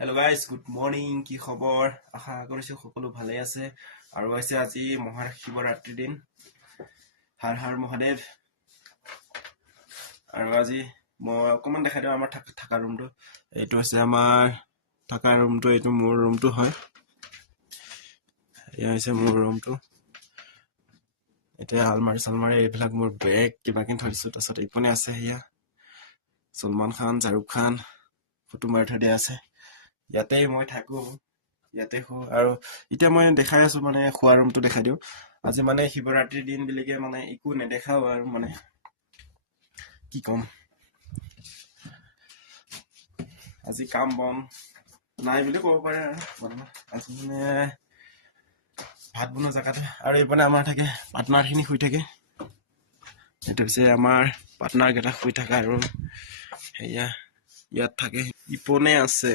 Hello' guys, good morning. কি খবৰ? আশা কৰিছোঁ সকলো ভালে আছে। আৰু হৈছে আজি মহাশিৱৰাত্ৰিৰ দিন। হৰ হৰ মহাদেৱ। আৰু আজি মই অকণমান দেখাই দিওঁ আমাৰ থকা ৰুমটো। এইটো হৈছে আমাৰ থকা ৰুমটো, এইটো মোৰ ৰুমটো হয়। এয়া হৈছে মোৰ ৰুমটো। এতিয়া আলমাৰি চালমাৰি এইবিলাক মোৰ বেগ কিবা কিনি থৈ দিছোঁ। তাৰপিছত এইপিনে আছে সেয়া চলমান খান, শ্বাহৰুখ খান ফটো মাৰি থৈ দিয়া আছে। ইয়াতে মই থাকো, ইয়াতে শু। আৰু এতিয়া মই দেখাই আছো মানে খোৱা ৰুমটো দেখাই দিওঁ। আজি মানে শিৱৰাত্ৰিৰ দিন বুলিকে মানে একো নেদেখাও আৰু মানে কি কম, আজি কাম বন নাই বুলি ক'ব পাৰে। আৰু আজি মানে ভাত বনোৱা জেগাতে। আৰু এইপিনে আমাৰ থাকে পাৰ্টনাৰখিনি শুই থাকে। এইটো হৈছে আমাৰ পাৰ্টনাৰ কেইটা শুই থকা ৰুম। সেয়া ইয়াত থাকে। ইপনে আছে,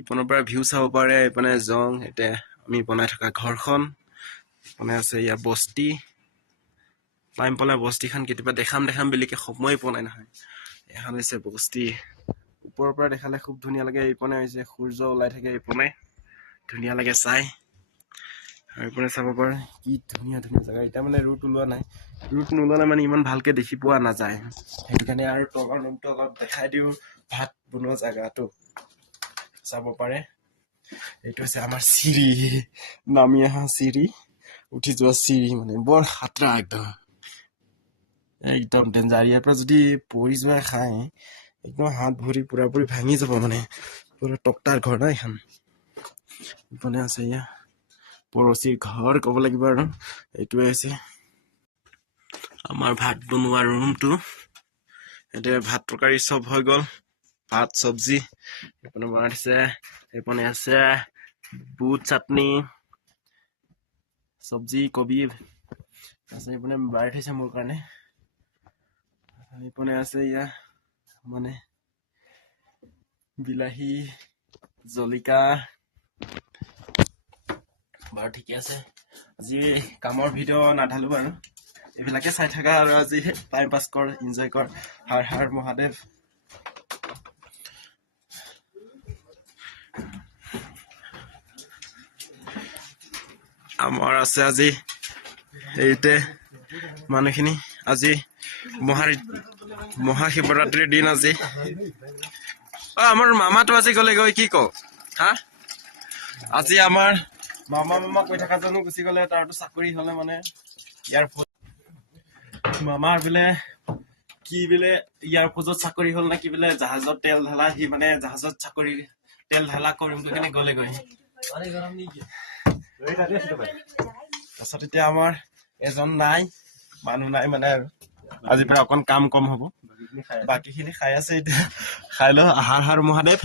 ইপনৰ পৰা ভিউ চাব পাৰে। এইপিনে জং, এতিয়া আমি বনাই থকা ঘৰখন মানে আছে। ইয়াত বস্তি টাইম পালে বস্তিখন কেতিয়াবা দেখাম বুলিকে সময় পোৱা নাই নহয়। এখন হৈছে বস্তি, ওপৰৰ পৰা দেখালে খুব ধুনীয়া লাগে। এইপিনে হৈছে সূৰ্য ওলাই থাকে, এইপিনে ধুনীয়া লাগে চাই। আৰু এইপিনে চাব পাৰে কি ধুনীয়া ধুনীয়া জেগা। এতিয়া মানে ৰুট ওলোৱা নাই, ৰুট নোলালে মানে ইমান ভালকে দেখি পোৱা নাযায়। সেইটো কাৰণে আৰু তলৰ ৰুমটো অলপ দেখাই দিওঁ। ভাত বনোৱা জেগাটো চাব পাৰে। এইটো হৈছে আমাৰ চিৰি, নামি অহা চিৰি, উঠি যোৱা চিৰি। মানে বৰ খাতৰা, একদম ডেঞ্জাৰ। ইয়াৰ পৰা যদি পৰি যোৱা খাই একদম হাত ভৰি পুৰা ভাঙি যাব। মানে পুৰা টক্টাৰ ঘৰ ন এইখন। ইপিনে আছে এয়া পৰচীৰ ঘৰ ক'ব লাগিব। আৰু এইটোৱে হৈছে আমাৰ ভাত বনোৱা ৰুমটো। এতিয়া ভাত তৰকাৰী চব হৈ গ'ল, ভাত চব্জি এইপিনে বনাই দিছে। এইপিনে আছে বুট চাটনি, চব্জি কবি আছে। এইপিনে বাঢ়ি থৈছে মোৰ কাৰণে। এইপিনে আছে এয়া মানে বিলাহী, জলকীয়া। বাৰু ঠিকে আছে। আজি কামৰ ভিডিঅ' নাঢালো বাৰু, এইবিলাকে চাই থাকা আৰু আজি টাইম পাছ কৰ, এনজয় কৰ। হৰ হৰ মহাদেৱ। আমাৰ আছে আজি এইতে মানুহখিনি। আজি মহাশিৱৰাত্ৰিৰ দিন আজি। আমাৰ মামাটো আজি গ'লেগৈ, কি ক হা? আজি আমাৰ মামা কৈ থকা জানো গুচি গ'লে। তাৰতো চাকৰি হ'লে মানে মামাৰ বোলে কি বোলে এয়াৰপৰ্টত চাকৰি হ'ল নে কি বোলে, জাহাজত তেল ঢালা। সি মানে জাহাজত চাকৰি তেল ঢালা কৰিম কেনে গ'লেগৈ। তাৰপিছত এতিয়া আমাৰ এজন নাই, মানুহ নাই মানে। আৰু আজিৰ পৰা অকণ কাম কম হ'ব। বাকীখিনি খাই আছে, এতিয়া খাই লওঁ। হৰ হৰ মহাদেৱ।